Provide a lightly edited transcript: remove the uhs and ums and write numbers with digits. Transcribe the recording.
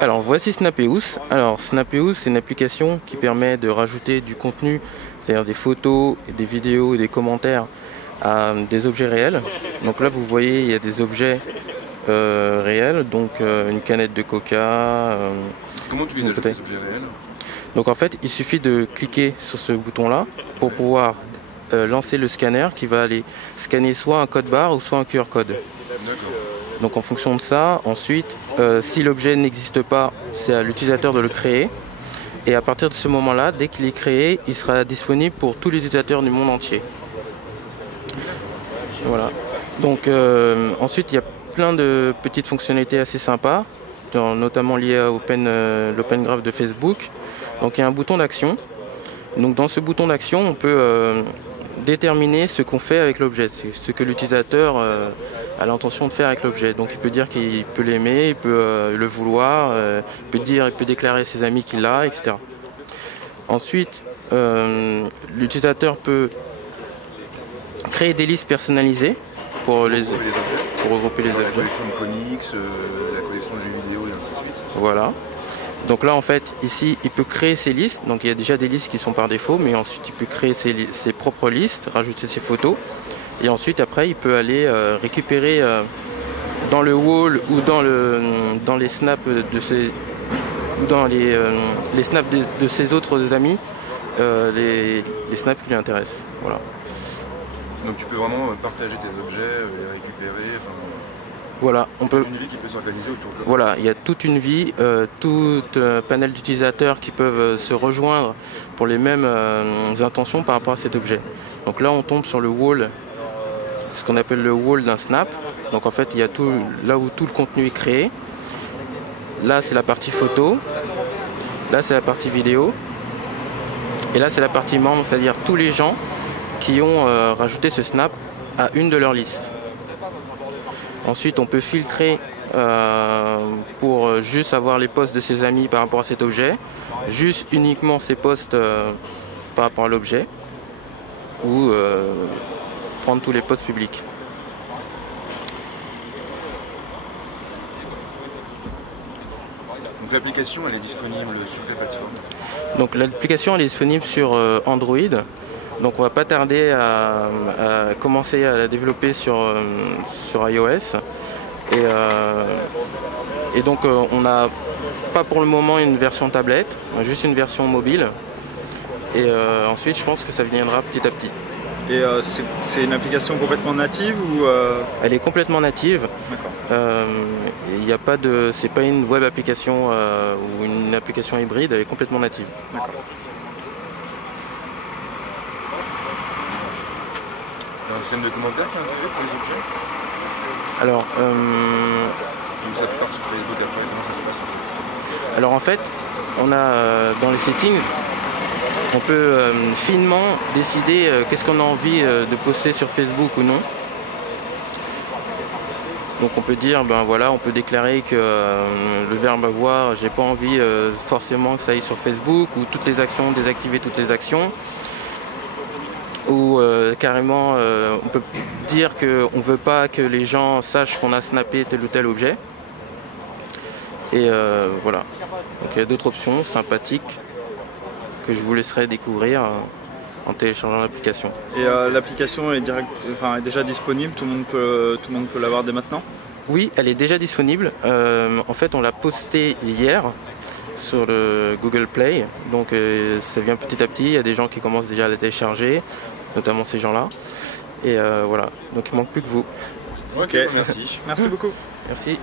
Alors voici Snapeus. Alors Snapeus, c'est une application qui permet de rajouter du contenu, c'est-à-dire des photos, des vidéos et des commentaires à des objets réels. Donc là vous voyez il y a des objets réels, donc une canette de coca. Comment tu les ajoutes les objets réels? Donc en fait il suffit de cliquer sur ce bouton là pour pouvoir lancer le scanner qui va aller scanner soit un code barre ou soit un QR code. Donc en fonction de ça, ensuite, si l'objet n'existe pas, c'est à l'utilisateur de le créer. Et à partir de ce moment-là, dès qu'il est créé, il sera disponible pour tous les utilisateurs du monde entier. Voilà. Donc ensuite, il y a plein de petites fonctionnalités assez sympas, notamment liées à l'Open Graph de Facebook. Donc il y a un bouton d'action. Donc dans ce bouton d'action, on peut déterminer ce qu'on fait avec l'objet, ce que l'utilisateur a l'intention de faire avec l'objet. Donc il peut dire qu'il peut l'aimer, il peut le vouloir, il peut déclarer à ses amis qu'il l'a, etc. Ensuite, l'utilisateur peut créer des listes personnalisées pour regrouper les objets. La collection de comics, la collection de jeux vidéo et ainsi de suite. Voilà. Donc là en fait ici il peut créer ses listes, donc il y a déjà des listes qui sont par défaut, mais ensuite il peut créer ses propres listes, rajouter ses photos, et ensuite après il peut aller récupérer dans le wall ou dans les snaps les snaps de ses autres amis les snaps qui lui intéressent. Voilà. Donc tu peux vraiment partager tes objets, les récupérer. Voilà, on peut. Une vie qui peut s'organiser autour de. Voilà, il y a toute une vie, tout un panel d'utilisateurs qui peuvent se rejoindre pour les mêmes intentions par rapport à cet objet. Donc là, on tombe sur le wall, ce qu'on appelle le wall d'un snap. Donc en fait, il y a tout là où tout le contenu est créé. Là, c'est la partie photo. Là, c'est la partie vidéo. Et là, c'est la partie membre, c'est-à-dire tous les gens qui ont rajouté ce snap à une de leurs listes. Ensuite, on peut filtrer pour juste avoir les posts de ses amis par rapport à cet objet, juste uniquement ses posts par rapport à l'objet, ou prendre tous les posts publics. Donc l'application, elle est disponible sur quelle plateforme? Donc l'application, elle est disponible sur Android. Donc on va pas tarder à commencer à la développer sur iOS. Et donc on n'a pas pour le moment une version tablette, on a juste une version mobile. Et ensuite je pense que ça viendra petit à petit. Et c'est une application complètement native ou Elle est complètement native. D'accord. Il n'y a pas de, c'est pas une web application ou une application hybride, elle est complètement native. D'accord. Il y a un système de commentaires qui est intégré pour les objets? Alors, Ou ça part sur Facebook après? Comment ça se passe en fait? alors en fait, on a dans les settings, on peut finement décider qu'est-ce qu'on a envie de poster sur Facebook ou non. Donc on peut dire, ben voilà, on peut déclarer que le verbe avoir, j'ai pas envie forcément que ça aille sur Facebook, ou toutes les actions, désactiver toutes les actions. Ou carrément on peut dire qu'on ne veut pas que les gens sachent qu'on a snappé tel ou tel objet. Et voilà. Donc il y a d'autres options sympathiques que je vous laisserai découvrir en téléchargeant l'application. Et l'application est est déjà disponible, tout le monde peut l'avoir dès maintenant? Oui, elle est déjà disponible. En fait, on l'a postée hier sur le Google Play, donc ça vient petit à petit, il y a des gens qui commencent déjà à la télécharger, notamment ces gens-là, et voilà, donc il ne manque plus que vous. Ok, merci. Merci beaucoup. Merci.